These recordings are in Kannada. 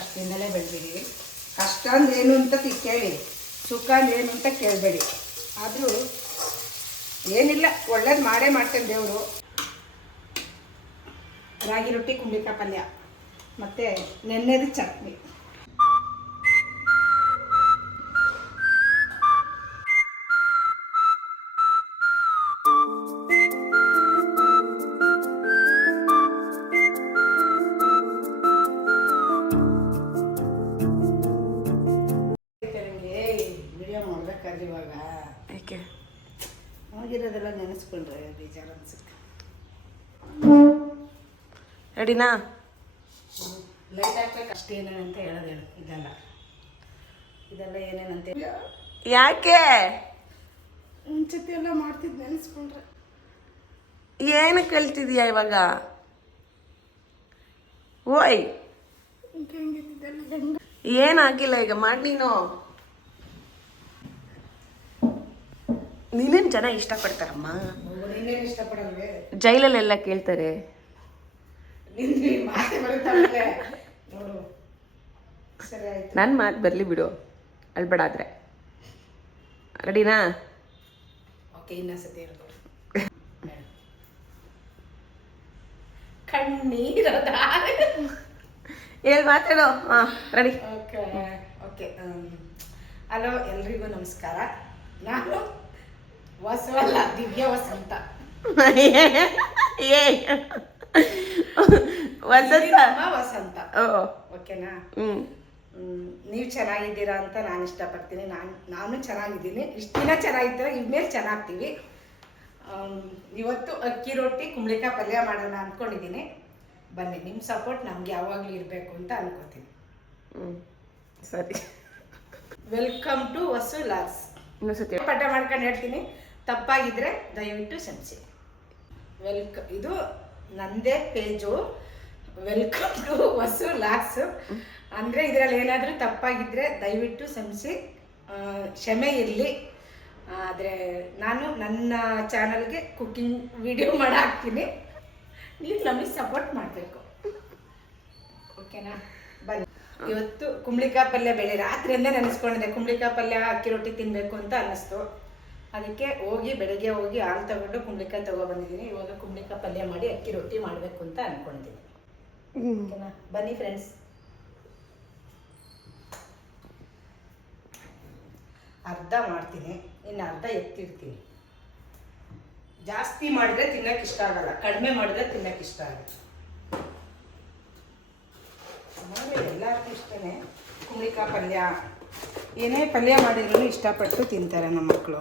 ಕಷ್ಟದಿಂದಲೇ ಬೆಳೆದಿದ್ದೀವಿ. ಕಷ್ಟ ಏನು ಅಂತ ಕೇಳಿ, ಸುಖ ಏನು ಅಂತ ಕೇಳಬೇಡಿ. ಆದರೂ ಏನಿಲ್ಲ, ಒಳ್ಳೇದು ಮಾಡೇ ಮಾಡ್ತೇನೆ ದೇವರು. ರಾಗಿ ರೊಟ್ಟಿ ಕುಂಬಿಕಾ ಪಲ್ಯ, ಮತ್ತು ನೆನ್ನೆದು ಚಟ್ನಿ. ಬೇಜಾರು ಅನ್ಸುತ್ತೆ ರೆಡಿನಾ? ಲೈಟ್ ಹಾಕ್ಬೇಕು ಅಷ್ಟೇ ಅಂತ ಹೇಳೋದು ಹೇಳು ಇದೆಲ್ಲ. ಇದೆಲ್ಲ ಏನೇನಂತ ಯಾಕೆ? ಮುಂಚೆ ಎಲ್ಲ ಮಾಡ್ತಿದ್ ನೆನೆಸ್ಕೊಂಡ್ರೆ. ಏನು ಕಲ್ತಿದ್ಯಾ ಇವಾಗ? ಓಯ್. ಏನಾಗಿಲ್ಲ ಈಗ ಮಾಡಿ ನೀನು. ನೀನೇನು ಜನ ಇಷ್ಟಪಡ್ತಾರಮ್ಮ? ಜೈಲಲ್ಲೆಲ್ಲ ಕೇಳ್ತಾರೆ. ನನ್ ಮಾತೆ ಬರ್ಲಿ ನನ್ನ ಮಾತು ಬಿಡು. ಅಳ್ಬೇಡ ಆದ್ರೆ ರೆಡಿನಾ ಹೇಳಿ ಮಾತಾಡು ಹಾಂ ರೆಡಿ. ಓಕೆ ಓಕೆ ಹಲೋ ಎಲ್ರಿಗೂ ನಮಸ್ಕಾರ. ನಾನು ವಸವಲ್ಲ ದಿವ್ಯ ವಸಂತ. ಏ ವಸಂತ. ವಸಂತ ಓಕೆನಾ? ಹ್ಮ್. ನೀವು ಚೆನ್ನಾಗಿದ್ದೀರಾ ಅಂತ ನಾನು ಇಷ್ಟಪಡ್ತೀನಿ. ನಾನು ನಾನು ಚೆನ್ನಾಗಿದ್ದೀನಿ. ಇಷ್ಟು ದಿನ ಚೆನ್ನಾಗಿದ್ದೀರ ಇನ್ಮೇಲೆ ಚೆನ್ನಾಗ್ತೀವಿ. ಇವತ್ತು ಅಕ್ಕಿ ರೊಟ್ಟಿ ಕುಂಬಳಿಕಾಯಿ ಪಲ್ಯ ಮಾಡೋಣ ಅಂದ್ಕೊಂಡಿದ್ದೀನಿ ಬನ್ನಿ ನಿಮ್ಮ ಸಪೋರ್ಟ್ ನಮ್ಗೆ ಯಾವಾಗಲೂ ಇರಬೇಕು ಅಂತ ಅನ್ಕೋತೀನಿ. ಹ್ಞೂ ಸರಿ. ವೆಲ್ಕಮ್ ಟು ವಸು ಲಾಸ್ ಇನ್ನೊಂದ್ಸತಿ. ಪಟ ಮಾಡ್ಕೊಂಡು ಹೇಳ್ತೀನಿ. ತಪ್ಪಾಗಿದ್ರೆ ದಯವಿಟ್ಟು ಕ್ಷಮಿಸಿ. ವೆಲ್ಕಮ್ ಇದು ನಂದೇ page. Welcome to Vasu locks. ಅಂದರೆ ಇದರಲ್ಲಿ ಏನಾದರೂ ತಪ್ಪಾಗಿದ್ರೆ ದಯವಿಟ್ಟು ಕ್ಷಮಿಸಿ. ಕ್ಷಮೆ ಇರಲಿ. ಆದರೆ ನಾನು ನನ್ನ ಚಾನಲ್ಗೆ ಕುಕ್ಕಿಂಗ್ ವಿಡಿಯೋ ಮಾಡಿ ಹಾಕ್ತೀನಿ. ನೀವು ನಮಗೆ ಸಪೋರ್ಟ್ ಮಾಡಬೇಕು. ಓಕೆನಾ ಬನ್ನಿ. ಇವತ್ತು ಕುಂಬಳಿಕಾಯಿ ಪಲ್ಯ ಬೆಳೆ ರಾತ್ರಿಯಿಂದ ನೆನೆಸ್ಕೊಂಡಿದೆ ಕುಂಬಳಿಕಾಯಿ ಪಲ್ಯ ಅಕ್ಕಿ ರೊಟ್ಟಿ ತಿನ್ನಬೇಕು ಅಂತ ಅನ್ನಿಸ್ತು. ಅದಕ್ಕೆ ಹೋಗಿ ಬೆಳಗ್ಗೆ ಹೋಗಿ ಹಾಲು ತಗೊಂಡು ಕುಂಬಳಿಕಾಯಿ ತಗೊಬಂದಿದ್ದೀನಿ ಇವಾಗ ಕುಂಬಳಿಕಾಯಿ ಪಲ್ಯ ಮಾಡಿ ಅಕ್ಕಿ ರೊಟ್ಟಿ ಮಾಡಬೇಕು ಅಂತ ಅನ್ಕೊಂಡಿದ್ದೀನಿ. ಬನ್ನಿ ಫ್ರೆಂಡ್ಸ್ ಅರ್ಧ ಮಾಡ್ತೀನಿ. ಇನ್ನು ಅರ್ಧ ಎತ್ತಿರ್ತೀನಿ. ಜಾಸ್ತಿ ಮಾಡಿದ್ರೆ ತಿನ್ನಕ್ಕೆ ಇಷ್ಟ ಆಗಲ್ಲ. ಕಡಿಮೆ ಮಾಡಿದ್ರೆ ತಿನ್ನಕ್ಕೆ ಇಷ್ಟ ಸುಮಾರು ಎಲ್ಲರಿಗೂ ಇಷ್ಟನೇ ಕುಂಬಳಿಕಾಯಿ ಪಲ್ಯ. ಏನೇ ಪಲ್ಯ ಮಾಡಿದ್ರು ಇಷ್ಟಪಟ್ಟು ತಿಂತಾರೆ ನಮ್ಮ ಮಕ್ಕಳು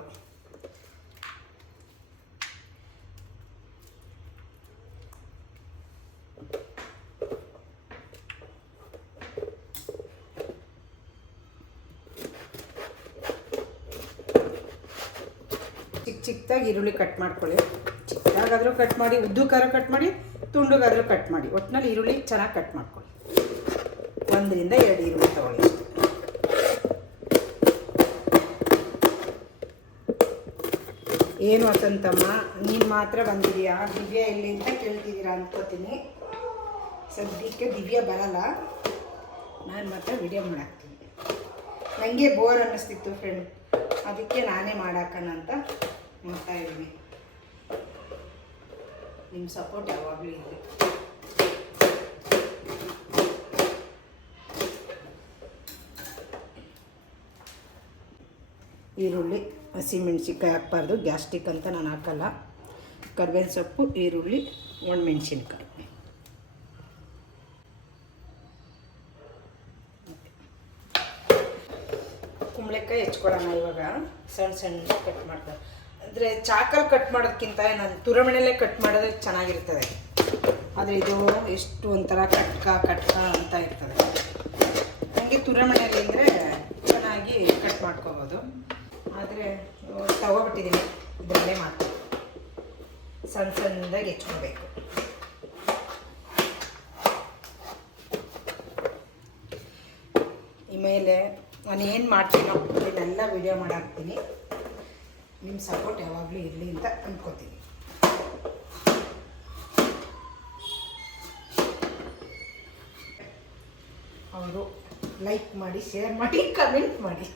ಚಿಕ್ಕ ಚಿಕ್ಕದಾಗಿ ಈರುಳ್ಳಿ ಕಟ್ ಮಾಡ್ಕೊಳ್ಳಿ. ಚಿಕ್ಕದಾಗಾದರೂ ಕಟ್ ಮಾಡಿ, ಉದ್ದಕ್ಕಾದ್ರೂ ಕಟ್ ಮಾಡಿ, ತುಂಡುಗಾದರೂ ಕಟ್ ಮಾಡಿ. ಒಟ್ಟಿನಲ್ಲಿ ಈರುಳ್ಳಿ ಚೆನ್ನಾಗಿ ಕಟ್ ಮಾಡ್ಕೊಳ್ಳಿ. ಒಂದರಿಂದ ಎರಡು ಈರುಳ್ಳಿ ತಗೊಳ್ಳಿ ಏನು ವಸಂತಮ್ಮ, ನೀನು ಮಾತ್ರ ಬಂದಿದೀಯಾ? ದಿವ್ಯ ಎಲ್ಲಿ ಅಂತ ಕೇಳ್ತಿದ್ದೀರಾ ಅನ್ಕೋತೀನಿ. ಸದ್ಯಕ್ಕೆ ದಿವ್ಯ ಬರಲ್ಲ. ನಾನು ಮಾತ್ರ ವಿಡಿಯೋ ಮಾಡಾಕ್ತೀನಿ. ನನಗೆ ಬೋರ್ ಅನ್ನಿಸ್ತಿತ್ತು ಫ್ರೆಂಡ್ ಅದಕ್ಕೆ ನಾನೇ ಮಾಡಾಕಣ ಅಂತ ನೋಡ್ತಾ ಇದ್ದೀನಿ ನಿಮ್ಮ ಸಪೋರ್ಟ್ ಯಾವಾಗಲೂ ಇದೆ. ಈರುಳ್ಳಿ, ಹಸಿಮೆಣ್ಸಿನ್ಕಾಯಿ ಹಾಕ್ಬಾರ್ದು, ಗ್ಯಾಸ್ಟ್ರಿಕ್ ಅಂತ ನಾನು ಹಾಕಲ್ಲ. ಕರ್ಬೇವಿನ ಸೊಪ್ಪು, ಈರುಳ್ಳಿ, ಒಣಮೆಣ್ಸಿನ್ಕಾಯಿ. ಕುಂಬಳಕಾಯಿ ಹೆಚ್ಕೊಳ್ಳೋಣ ಇವಾಗ. ಸಣ್ಣ ಸಣ್ಣ ಕಟ್ ಮಾಡ್ತಾರೆ ಅಂದರೆ ಚಾಕಲ್ ಕಟ್ ಮಾಡೋದಕ್ಕಿಂತ ನಾನು ತುರಮಣೆಲ್ಲೇ ಕಟ್ ಮಾಡಿದ್ರೆ ಚೆನ್ನಾಗಿರ್ತದೆ. ಆದರೆ ಇದು ಎಷ್ಟು ಒಂಥರ ಕಟ್ಕ ಕಟ್ಕ ಅಂತ ಇರ್ತದೆ. ನನಗೆ ತುರಮಣೆಯಲ್ಲಿ ಅಂದರೆ ಚೆನ್ನಾಗಿ ಕಟ್ ಮಾಡ್ಕೋಬೋದು. ಆದರೆ ತಗೋಬಿಟ್ಟಿದ್ದೀನಿ ಇದರಲ್ಲೇ ಮಾಡ್ತೀನಿ. ಸಣ್ಣ ಸಣ್ಣದಾಗಿ ಹೆಚ್ಕೋಬೇಕು. ಮೇಲೆ ನಾನು ಏನು ಮಾಡ್ತೀನೋ ಇದೆಲ್ಲ ವಿಡಿಯೋ ಮಾಡಾಕ್ತೀನಿ. ನಿಮ್ಮ ಸಪೋರ್ಟ್ ಯಾವಾಗಲೂ ಇರಲಿ ಅಂತ ಅಂದ್ಕೋತೀನಿ ಅವರು ಲೈಕ್ ಮಾಡಿ ಶೇರ್ ಮಾಡಿ ಕಮೆಂಟ್ ಮಾಡಿ.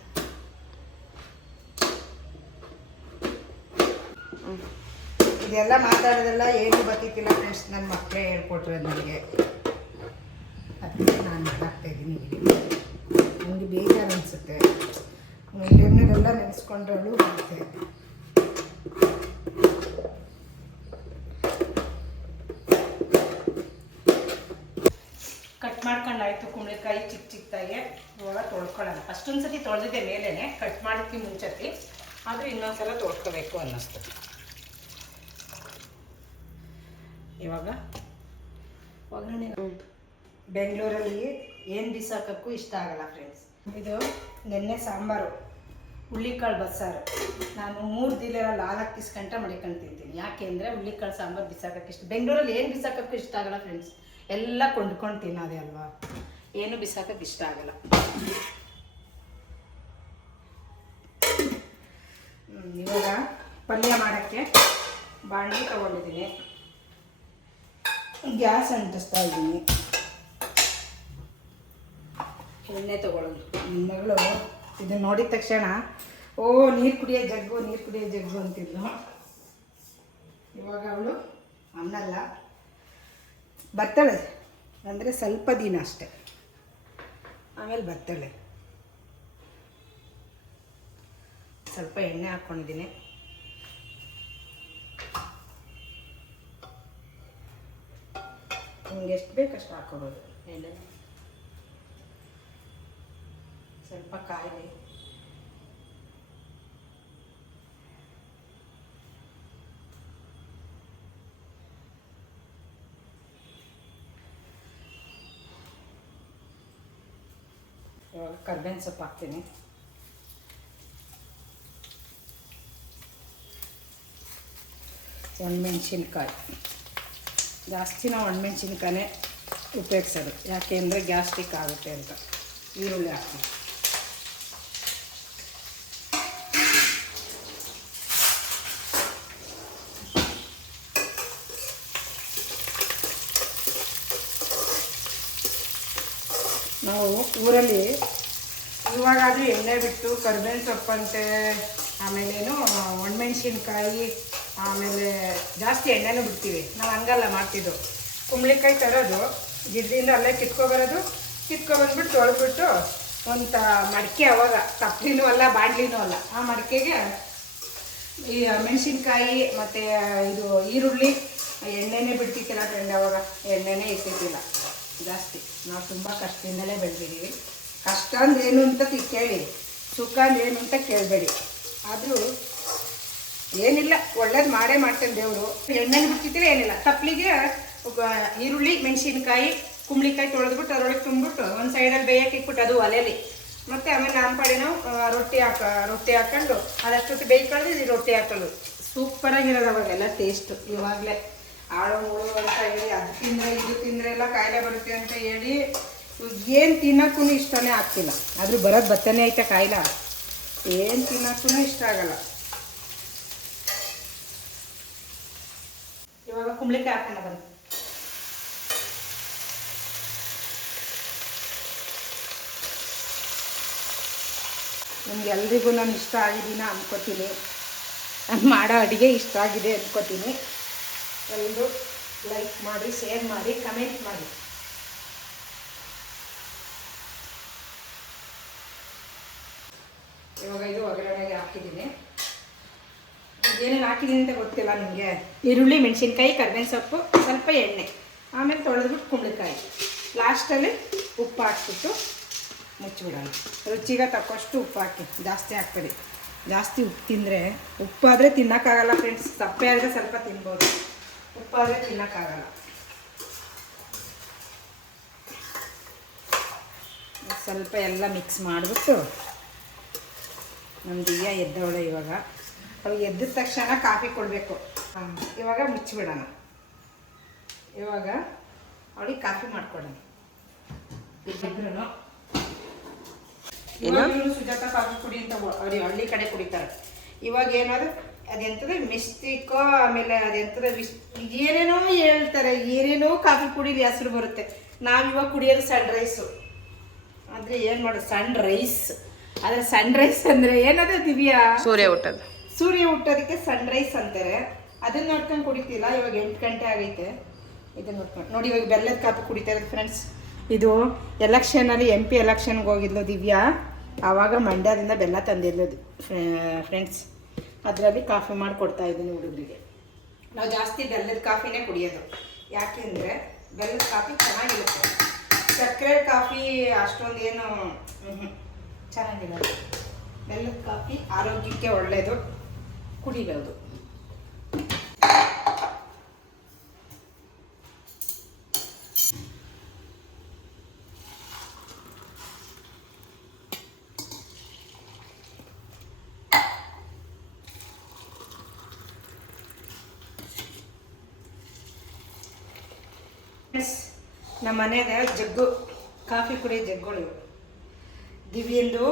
ಇದೆಲ್ಲ ಮಾತಾಡೋದೆಲ್ಲ ಏನು ಬರ್ತಿತ್ತಿಲ್ಲ ಫ್ರೆಂಡ್ಸ್ ನನ್ನ ಮಕ್ಕಳೇ ಹೇಳ್ಕೊಟ್ರೆ ನನಗೆ ಅದಕ್ಕೆ ನಾನು ಮಾಡಾಕ್ತಾ ಇದ್ದೀನಿ. ನನಗೆ ಬೇಜಾರು ಅನಿಸುತ್ತೆ. ಟೈಮ್ನಾಗೆಲ್ಲ ನೆನೆಸ್ಕೊಂಡ್ರಳು ಬರುತ್ತೆ ಕಟ್ ಮಾಡ್ಕೊಂಡಾಯ್ತು ಕುಂಬಳಕಾಯಿ ಚಿಕ್ಕ ಚಿಕ್ಕದಾಗೆ ಇವಾಗ ತೊಳ್ಕೊಳ್ಳೋಣ. ಅಷ್ಟೊಂದ್ಸತಿ ತೊಳೆದಿದ್ದೆ ಮೇಲೇನೆ. ಕಟ್ ಮಾಡೋಕ್ಕೆ ಮುಂಚತಿ. ಆದರೆ ಇನ್ನೊಂದ್ಸಲ ತೊಳ್ಕೊಬೇಕು ಅನ್ನಿಸ್ತು. ಇವಾಗ ಒಗ್ಗರಣೆ. ಬೆಂಗಳೂರಲ್ಲಿ ಏನು ಬಿಸಾಕಕ್ಕೂ ಇಷ್ಟ ಆಗಲ್ಲ ಫ್ರೆಂಡ್ಸ್ ಇದು ನೆನ್ನೆ ಸಾಂಬಾರು, ಹುಳ್ಳಿಕಾಳು ಬಸ್ಸಾರು. ನಾನು ಮೂರು ದಿನ ನಾಲ್ಕು ಗಂಟೆ ಮಡಿಕೊಂಡು ತಿಂತೀನಿ. ಯಾಕೆ ಅಂದರೆ ಹುಳ್ಳಿಕಾಳು ಸಾಂಬಾರು ಬಿಸಾಕಕ್ಕೆ ಇಷ್ಟ ಬೆಂಗಳೂರಲ್ಲಿ ಏನು ಬಿಸಾಕಕ್ಕೂ ಇಷ್ಟ ಆಗಲ್ಲ ಫ್ರೆಂಡ್ಸ್ ಎಲ್ಲ ಕೊಂಡ್ಕೊಂಡು ತಿನ್ನೋದೇ ಅಲ್ವಾ? ಏನು ಬಿಸಾಕಕ್ಕೆ ಇಷ್ಟ ಆಗಲ್ಲ. ಇವಾಗ ಪಲ್ಯ ಮಾಡೋಕ್ಕೆ ಬಾಣಲಿ ತಗೊಂಡಿದ್ದೀನಿ. ಗ್ಯಾಸ್ ಅಂಟಿಸ್ತಾ ಇದ್ದೀನಿ. ಎಣ್ಣೆ ತಗೊಳ್ಳೋದು. ನನ್ನ ಮಗಳು, ಇದನ್ನ ನೋಡಿದ ತಕ್ಷಣ, ಓ, ನೀರು ಕುಡಿಯೋ ಜಗ್ಗು, ನೀರು ಕುಡಿಯೋ ಜಗ್ಗು ಅಂತಿದ್ಲು. ಇವಾಗ ಅವಳು ಅನ್ನಲ್ಲ. ಬರ್ತಾಳೆ ಅಂದರೆ ಸ್ವಲ್ಪ ದಿನ ಅಷ್ಟೆ. ಆಮೇಲೆ ಬರ್ತಾಳೆ ಸ್ವಲ್ಪ ಎಣ್ಣೆ ಹಾಕ್ಕೊಂಡಿದ್ದೀನಿ ನಿಮ್ಗೆ ಎಷ್ಟು ಬೇಕು ಅಷ್ಟು ಹಾಕೋಬೋದು? ಎಣ್ಣೆ? ಸ್ವಲ್ಪ ಕಾಯಿಲೆ ಇವಾಗ ಕರ್ಬೇವಿನ ಸೊಪ್ಪು ಹಾಕ್ತೀನಿ ಒಣಮೆಣ್ಸಿನ್ಕಾಯಿ ಜಾಸ್ತಿ ನಾವು ಒಣಮೆಣ್ಸಿನ್ಕಾಯೇ ಉಪಯೋಗಿಸೋದು ಯಾಕೆ ಅಂದರೆ ಗ್ಯಾಸ್ಟ್ರಿಕ್ ಆಗುತ್ತೆ ಅಂತ ಈರುಳ್ಳಿ ಹಾಕ್ತೀನಿ ನಾವು ಊರಲ್ಲಿ ಇವಾಗಾದರೂ ಎಣ್ಣೆ ಬಿಟ್ಟು ಕರ್ಬೇವಿನ ಸೊಪ್ಪಂತೆ ಆಮೇಲೇನು ಒಣಮೆಣ್ಸಿನ್ಕಾಯಿ, ಆಮೇಲೆ ಜಾಸ್ತಿ ಎಣ್ಣೆನೂ ಬಿಡ್ತೀವಿ. ನಾವು ಹಂಗಲ್ಲ ಮಾಡ್ತಿದ್ದು. ಕುಂಬಳಿಕಾಯಿ ತರೋದು ಗಿಡದಿಂದ ಅಲ್ಲೇ ಕಿತ್ಕೊಬರೋದು ಕಿತ್ಕೊಬಂದ್ಬಿಟ್ಟು ತೊಳೆದ್ಬಿಟ್ಟು ಒಂದು ಮಡಿಕೆ ಅವಾಗ ತಪ್ಪಲಿನೂ ಅಲ್ಲ ಬಾಂಡ್ಲಿನೂ ಅಲ್ಲ. ಆ ಮಡಿಕೆಗೆ ಈ ಮೆಣಸಿನ್ಕಾಯಿ ಮತ್ತು ಇದು ಈರುಳ್ಳಿ, ಎಣ್ಣೆನೇ ಬಿಡ್ತಿತ್ತಿಲ್ಲ ಫ್ರೆಂಡ್ ಅವಾಗ, ಎಣ್ಣೆನೇ ಇರ್ತಿದ್ದಿಲ್ಲ ಜಾಸ್ತಿ. ನಾವು ತುಂಬ ಕಷ್ಟದಿಂದಲೇ ಬೆಳೆದಿದ್ದೀವಿ. ಕಷ್ಟ ಅಂದ್ರೆ ಏನು ಅಂತ ಕೇಳಿ. ಸುಖ ಅಂದ್ರೆ ಏನು ಅಂತ ಕೇಳಬೇಡಿ. ಆದರೂ ಏನಿಲ್ಲ, ಒಳ್ಳೇದು ಮಾಡೇ ಮಾಡ್ತಾನೆ ದೇವರು. ಎಣ್ಣೆಲಿ ಬಿಟ್ಟಿದ್ರೆ ಏನಿಲ್ಲ. ತಪ್ಪಲಿಗೆ ಈರುಳ್ಳಿ, ಮೆಣಸಿನ್ಕಾಯಿ, ಕುಂಬಳಿಕಾಯಿ ತೊಳೆದ್ಬಿಟ್ಟು ಅದರೊಳಗೆ ತುಂಬಿಟ್ಟು ಒಂದು ಸೈಡಲ್ಲಿ ಬೇಯಕ್ಕೆ ಇಟ್ಬಿಟ್ಟು ಅದು ಒಲೆಯಲ್ಲಿ ಮತ್ತು ಆಮೇಲೆ ನಮ್ಮ ಕಡೆ ನಾವು ರೊಟ್ಟಿ ಹಾಕ, ರೊಟ್ಟಿ ಹಾಕೊಂಡು ಅದಷ್ಟೊತ್ತು ಬೇಯ್ಕೊಳ್ಳೋದು ಇದು ರೊಟ್ಟಿ ಹಾಕೋದು ಸೂಪರಾಗಿರೋದು ಅವಾಗೆಲ್ಲ ಟೇಸ್ಟು ಇವಾಗಲೇ. ಆಳು ಮುಳು ಅಂತ ಹೇಳಿ ಅದು ತಿಂದರೆ ಇದು ತಿಂದರೆ ಎಲ್ಲ ಕಾಯಿಲೆ ಬರುತ್ತೆ ಅಂತ ಹೇಳಿ ಏನು ತಿನ್ನೋಕ್ಕೂ ಇಷ್ಟನೇ ಆಗ್ತಿಲ್ಲ. ಆದರೂ ಬರೋದು ಬತ್ತನೇ ಐತೆ ಕಾಯಿಲೆ. ಏನು ತಿನ್ನೋಕ್ಕೂ ಇಷ್ಟ ಆಗಲ್ಲ. ಇವಾಗ ಕುಂಬಳಿಕಾಯಿ ಹಾಕೋಣ ಬನ್ನಿ. ನಿಮ್ಗೆ ಎಲ್ರಿಗೂ ನಾನು ಇಷ್ಟ ಆಗಿದ್ದೀನಿ ಅನ್ಕೋತೀನಿ. ನಾನು ಮಾಡೋ ಅಡುಗೆ ಇಷ್ಟ ಆಗಿದೆ ಅನ್ಕೋತೀನಿ. ಎಲ್ಲರೂ ಲೈಕ್ ಮಾಡಿ, ಶೇರ್ ಮಾಡಿ, ಕಮೆಂಟ್ ಮಾಡಿ. ಇವಾಗ ಇದು ಒಗ್ಗರಣೆಗೆ ಹಾಕಿದ್ದೀನಿ. ಏನೇನು ಹಾಕಿದ್ದೀನಿ ಅಂತ ಗೊತ್ತಿಲ್ಲ ನಿಮಗೆ. ಈರುಳ್ಳಿ, ಮೆಣಸಿನ್ಕಾಯಿ, ಕರ್ಬೇವಿನ ಸೊಪ್ಪು, ಸ್ವಲ್ಪ ಎಣ್ಣೆ. ಆಮೇಲೆ ತೊಳೆದ್ಬಿಟ್ಟು ಕುಂಬಳಕಾಯಿ. ಲಾಸ್ಟಲ್ಲಿ ಉಪ್ಪು ಹಾಕ್ಬಿಟ್ಟು ಮುಚ್ಚಿಬಿಡೋಣ. ರುಚಿಗೆ ತಕ್ಕಷ್ಟು ಉಪ್ಪು ಹಾಕಿ. ಜಾಸ್ತಿ ಹಾಕ್ಬೇಡಿ. ಜಾಸ್ತಿ ಉಪ್ಪು ತಿಂದರೆ ಉಪ್ಪಾದರೆ ತಿನ್ನೋಕ್ಕಾಗಲ್ಲ ಫ್ರೆಂಡ್ಸ್ ತಪ್ಪೆ ಆದರೆ ಸ್ವಲ್ಪ ತಿನ್ಬೋದು. ಉಪ್ಪಾದರೆ ತಿನ್ನೋಕ್ಕಾಗಲ್ಲ. ಸ್ವಲ್ಪ ಎಲ್ಲ ಮಿಕ್ಸ್ ಮಾಡಿಬಿಟ್ಟು ನಮ್ಮ ದಿವ್ಯ ಎದ್ದವಳೆ ಇವಾಗ. ಅವಳಿಗೆ ಎದ್ದ ತಕ್ಷಣ ಕಾಫಿ ಕೊಡಬೇಕು. ಇವಾಗ ಮುಚ್ಚಿಬಿಡೋಣ. ಇವಾಗ ಅವಳಿಗೆ ಕಾಫಿ ಮಾಡಿಕೊಡೋಣ. ಇವಾಗಲೂ ಸುಜಾತ ಕಾಫಿ ಕುಡಿ ಅಂತ ಅವ್ರಿಗೆ ಹಳ್ಳಿ ಕಡೆ ಕುಡಿತಾರೆ. ಇವಾಗ ಏನದು ಅದೆಂಥದ್ದು ಮಿಸ್ಟಿಕೋ ಆಮೇಲೆ ಅದೆಂತದ ವಿಸ್ ಏನೇನೋ ಹೇಳ್ತಾರೆ ಏನೇನೋ ಕಾಫಿ ಕುಡಿಲಿ ಹೆಸರು ಬರುತ್ತೆ. ನಾವಿವಾಗ ಕುಡಿಯೋದು ಸಣ್ಣ ರೈಸು. ಅಂದರೆ ಏನು ಮಾಡೋದು? ಸಣ್ಣ ರೈಸ್. ಆದರೆ ಸಣ್ಣ ರೈಸ್ ಅಂದರೆ ಏನದು ದಿವ್ಯಾ? ಸೂರ್ಯ ಹುಟ್ಟೋದು. ಸೂರ್ಯ ಹುಟ್ಟೋದಕ್ಕೆ ಸನ್ ರೈಸ್ ಅಂತಾರೆ. ಅದನ್ನ ನೋಡ್ಕೊಂಡು ಕುಡಿತಿಲ್ಲ ಇವಾಗ ಎಂಟು ಗಂಟೆ ಆಗೈತೆ. ಇದನ್ನ ನೋಡ್ಕೊಂಡು ನೋಡಿ ಇವಾಗ ಬೆಲ್ಲದ ಕಾಫಿ ಕುಡಿತಾ ಇರೋದು ಫ್ರೆಂಡ್ಸ್ ಇದು ಎಲೆಕ್ಷನಲ್ಲಿ ಎಂ ಪಿ ಎಲೆಕ್ಷನ್ಗೆ ಹೋಗಿದ್ಲು ದಿವ್ಯಾ. ಆವಾಗ ಮಂಡ್ಯದಿಂದ ಬೆಲ್ಲ ತಂದಿದ್ಲು ಫ್ರೆಂಡ್ಸ್ ಅದರಲ್ಲಿ ಕಾಫಿ ಮಾಡಿಕೊಡ್ತಾ ಇದ್ದೀನಿ ಹುಡುಗರಿಗೆ. ನಾವು ಜಾಸ್ತಿ ಬೆಲ್ಲದ ಕಾಫಿನೇ ಕುಡಿಯೋದು. ಯಾಕೆಂದರೆ ಬೆಲ್ಲದ ಕಾಫಿ ಚೆನ್ನಾಗಿರುತ್ತೆ. ಸಕ್ಕರೆ ಕಾಫಿ ಅಷ್ಟೊಂದೇನು ಚೆನ್ನಾಗಿರೋದು ಬೆಲ್ಲದ ಕಾಫಿ ಆರೋಗ್ಯಕ್ಕೆ ಒಳ್ಳೆಯದು ಕುಡಿಬೋದು. ನಮ್ಮ ಮನೆಯದ ಜಗ್ಗು ಕಾಫಿ ಕುಡಿ ಜಗ್ಗುಗಳು ದಿವಿಯಿಂದು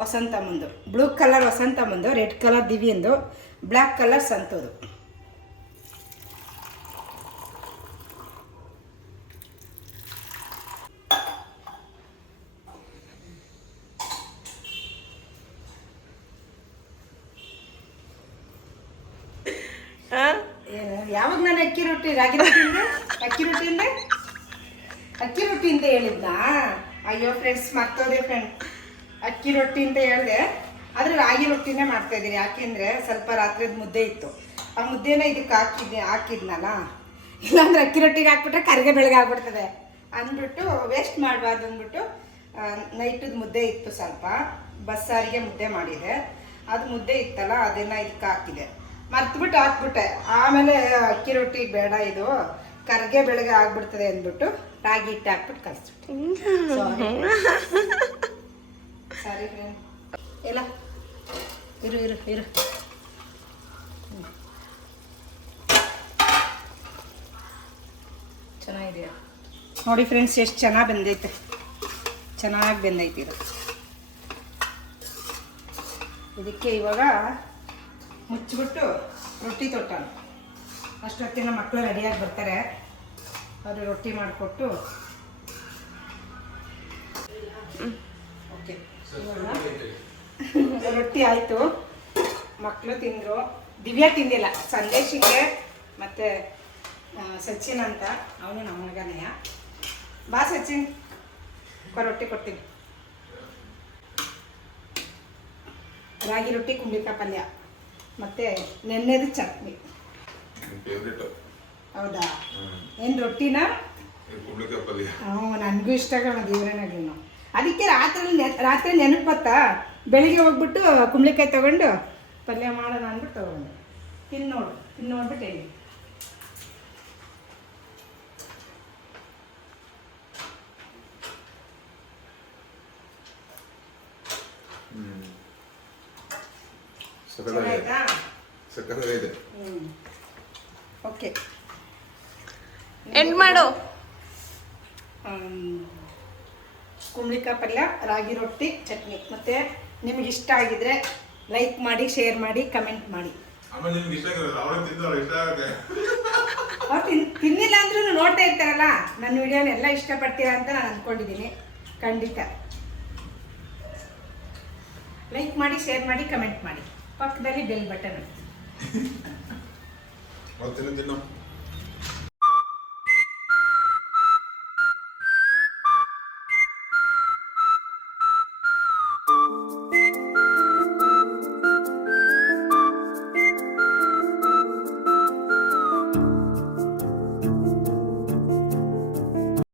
ವಸಂತ ಮುಂದು ಬ್ಲೂ ಕಲರ್ ವಸಂತಮ್ಮಂದು ರೆಡ್ ಕಲರ್ ದಿವ್ಯಂದು ಬ್ಲ್ಯಾಕ್ ಕಲರ್ ಸಂತೋದು. ಯಾವಾಗ ನಾನು ಅಕ್ಕಿ ರೊಟ್ಟಿ ರಾಗಿ ರೊಟ್ಟಿಯಿಂದ ಅಕ್ಕಿ ರೊಟ್ಟಿಯಿಂದ ಅಕ್ಕಿ ರೊಟ್ಟಿ ಅಂತ ಹೇಳಿದ್ನಾ ಅಯ್ಯೋ ಫ್ರೆಂಡ್ಸ್ ಮರ್ತೋದೆ ಫ್ರೆಂಡ್ ಅಕ್ಕಿ ರೊಟ್ಟಿ ಅಂತ ಹೇಳಿದೆ. ಆದರೆ ರಾಗಿ ರೊಟ್ಟಿನೇ ಮಾಡ್ತಾ ಇದ್ದೀನಿ. ಯಾಕೆಂದರೆ ಸ್ವಲ್ಪ ರಾತ್ರಿದ ಮುದ್ದೆ ಇತ್ತು. ಆ ಮುದ್ದೆನ ಇದಕ್ಕೆ ಹಾಕಿದ್ದೆ ಹಾಕಿದ್ನಲ್ಲ? ಇಲ್ಲಾಂದ್ರೆ ಅಕ್ಕಿ ರೊಟ್ಟಿಗೆ ಹಾಕ್ಬಿಟ್ರೆ ಕರಿಗೆ ಬೆಳಗ್ಗೆ ಆಗ್ಬಿಡ್ತದೆ ಅಂದ್ಬಿಟ್ಟು ವೇಸ್ಟ್ ಮಾಡಬಾರ್ದು ಅಂದ್ಬಿಟ್ಟು ನೈಟದ ಮುದ್ದೆ ಇತ್ತು ಸ್ವಲ್ಪ. ಬಸ್ಸಾರಿಗೆ ಮುದ್ದೆ ಮಾಡಿದೆ. ಅದು ಮುದ್ದೆ ಇತ್ತಲ್ಲ, ಅದನ್ನು ಇದಕ್ಕೆ ಹಾಕಿದೆ. ಮರ್ತ್ಬಿಟ್ಟು ಹಾಕ್ಬಿಟ್ಟೆ. ಆಮೇಲೆ ಅಕ್ಕಿ ರೊಟ್ಟಿ ಬೇಡ ಇದು. ಕರ್ಗೆ ಬೆಳಗ್ಗೆ ಆಗ್ಬಿಡ್ತದೆ ಅಂದ್ಬಿಟ್ಟು ರಾಗಿ ಹಿಟ್ಟು ಹಾಕ್ಬಿಟ್ಟು ಕಲಿಸ್ಬಿಟ್ಟೆ. ಸಾರಿ ಫ್ರೆಂಡ್ ಇಲ್ಲ ಇರು ಇರು ಇರು. ಚೆನ್ನಾಗಿದೆಯಾ ನೋಡಿ ಫ್ರೆಂಡ್ಸ್ ಎಷ್ಟು ಚೆನ್ನಾಗಿ ಬಂದೈತೆ. ಚೆನ್ನಾಗಿ ಬೆಂದೈತೆ ಇದು. ಇದಕ್ಕೆ ಇವಾಗ ಮುಚ್ಚಿಬಿಟ್ಟು ರೊಟ್ಟಿ ತೊಟ್ಟಣ ಅಷ್ಟೊತ್ತಿನ ಮಕ್ಕಳು ರೆಡಿಯಾಗಿ ಬರ್ತಾರೆ. ಅವರು ರೊಟ್ಟಿ ಮಾಡಿಕೊಟ್ಟು. ಓಕೆ. ರೊಟ್ಟಿ ಆಯಿತು. ಮಕ್ಕಳು ತಿಂದರು. ದಿವ್ಯಾ ತಿಂದಿಲ್ಲ. ಸಂದೇಶಿಗೆ ಮತ್ತು ಸಚಿನ್ ಅಂತ. ಅವನು ನಮ್ಮ ಮಗನೆಯ ಬಾ ಸಚಿನ್. ರೊಟ್ಟಿ ಕೊಡ್ತೀನಿ. ರಾಗಿ ರೊಟ್ಟಿ ಕುಂಬಳಕಾಯಿ ಪಲ್ಯ ಮತ್ತು ನೆನ್ನೆದು ಚಟ್ನಿ. ಹೌದಾ? ಏನು ರೊಟ್ಟಿನ? ಹ್ಞೂ ನನಗೂ ಇಷ್ಟ ಕಣ ದೇವ್ರನಾಗ್ಲೂ ಅದಕ್ಕೆ ರಾತ್ರಿ ರಾತ್ರಿ ನೆನಪು ಬತ್ತಾ? ಬೆಳಿಗ್ಗೆ ಹೋಗ್ಬಿಟ್ಟು ಕುಂಬಳಕಾಯಿ ತೊಗೊಂಡು ಪಲ್ಯ ಮಾಡೋಣ ಅಂದ್ಬಿಟ್ಟು ತೊಗೊಂಡು. ತಿನ್ನು ನೋಡು ತಿನ್ ನೋಡ್ಬಿಟ್ಟು ಹೇಳಿ ಸಕ್ಕತ್ತಾಗಿದೆ. ಓಕೆ. ಎಂಡ್ ಮಾಡು. ಕುಂಬಳಿಕಾಯಿ ಪಲ್ಯ ರಾಗಿ ರೊಟ್ಟಿ ಚಟ್ನಿ. ಮತ್ತು ನಿಮ್ಗೆ ಇಷ್ಟ ಆಗಿದ್ರೆ ಲೈಕ್ ಮಾಡಿ ಶೇರ್ ಮಾಡಿ ಕಮೆಂಟ್ ಮಾಡಿ. ಆಮೇಲೆ ನಿಮ್ಗೆ ಇಷ್ಟ ಆಗಿರೋದು ಅವ್ರೇ ತಿಂದವ್ರು ಇಷ್ಟ ಆಗುತ್ತೆ ಅವ್ರು ತಿನ್ನಿಲ್ಲ ಅಂದ್ರೂ ನೋಡ್ತಾ ಇರ್ತಾರಲ್ಲ ನನ್ನ ವಿಡಿಯೋನ ಎಲ್ಲ ಇಷ್ಟಪಡ್ತೀರಾ ಅಂತ ನಾನು ಅಂದ್ಕೊಂಡಿದ್ದೀನಿ ಖಂಡಿತ. ಲೈಕ್ ಮಾಡಿ ಶೇರ್ ಮಾಡಿ ಕಮೆಂಟ್ ಮಾಡಿ. ಪಕ್ಕದಲ್ಲಿ ಬೆಲ್ ಬಟನ್